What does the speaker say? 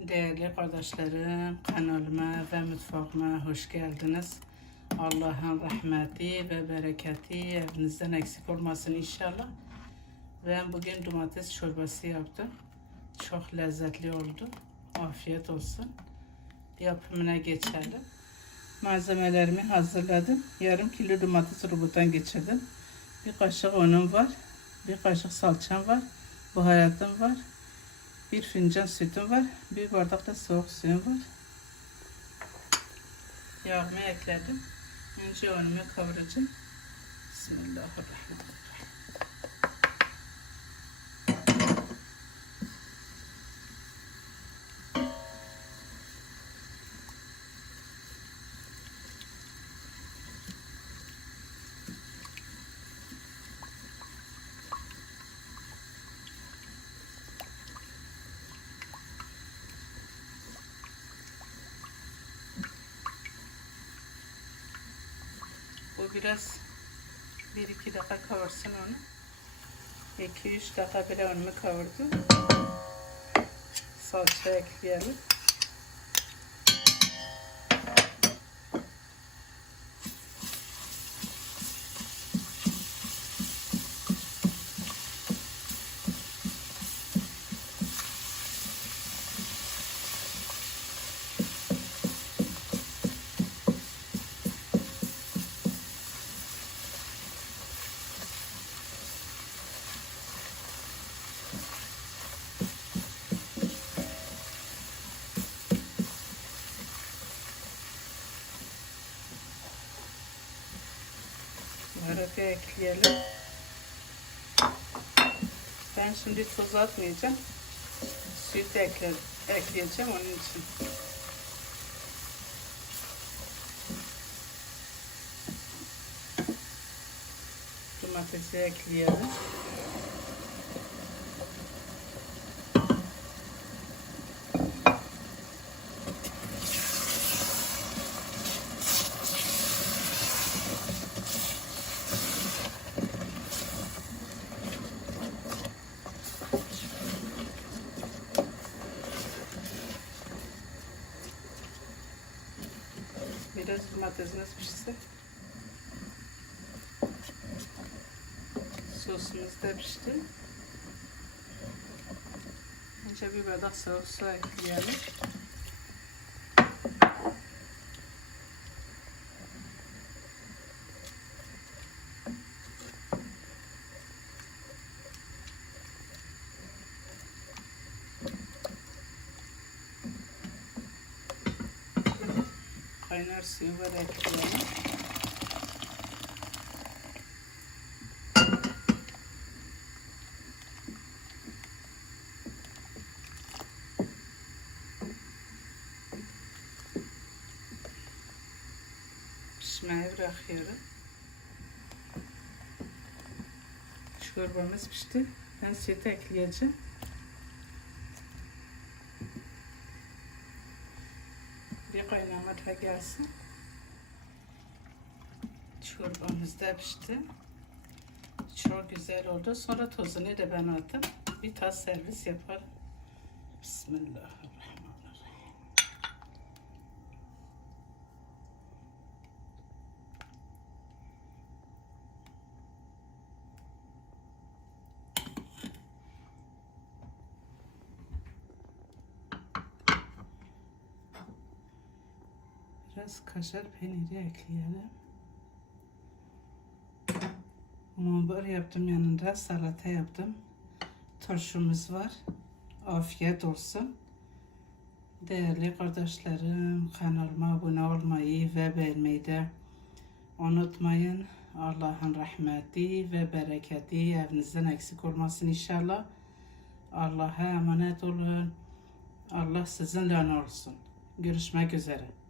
Değerli kardeşlerim, kanalıma ve mutfağıma hoş geldiniz. Allah'ın rahmeti ve bereketi evinizden eksik olmasın inşallah. Ben bugün domates çorbası yaptım. Çok lezzetli oldu. Afiyet olsun. Yapımına geçelim. Malzemelerimi hazırladım. Yarım kilo domates rubutan geçirdim. Bir kaşık unum var. Bir kaşık salçam var. Baharatım var. Bir fincan sütüm var. Bir bardak da soğuk suyum var. Yağımı ekledim. Önce unumu kavuracağım. Bismillahirrahmanirrahim. Biraz 1-2 dakika kavursun onu. 2-3 dakika bile unumu kavurdu. Salça ekleyelim. Baharatı ekleyelim. Ben şimdi tuz atmayacağım. Süt ekle, ekleyeceğim onun için. Domatesi ekleyelim. Biraz domatesimiz pişsin. Sosumuz da pişti. Önce bir bardak soğuk su ekleyelim. Kaynar suyu var ekleyelim. Pişmeye bırakıyorum. Çorbamız pişti. Ben sütü ekleyeceğim. Bir kaynama da gelsin. Çorbamız da pişti. Çok güzel oldu. Sonra tozunu da ben attım. Bir tas servis yaparım. Bismillahirrahmanirrahim. Biraz kaşar peyniri ekleyelim. Mumbar yaptım yanında salata yaptım. Turşumuz var. Afiyet olsun. Değerli kardeşlerim kanalıma abone olmayı ve beğenmeyi de unutmayın. Allah'ın rahmeti ve bereketi evinizden eksik olmasın inşallah. Allah'a emanet olun. Allah sizinle olsun. Görüşmek üzere.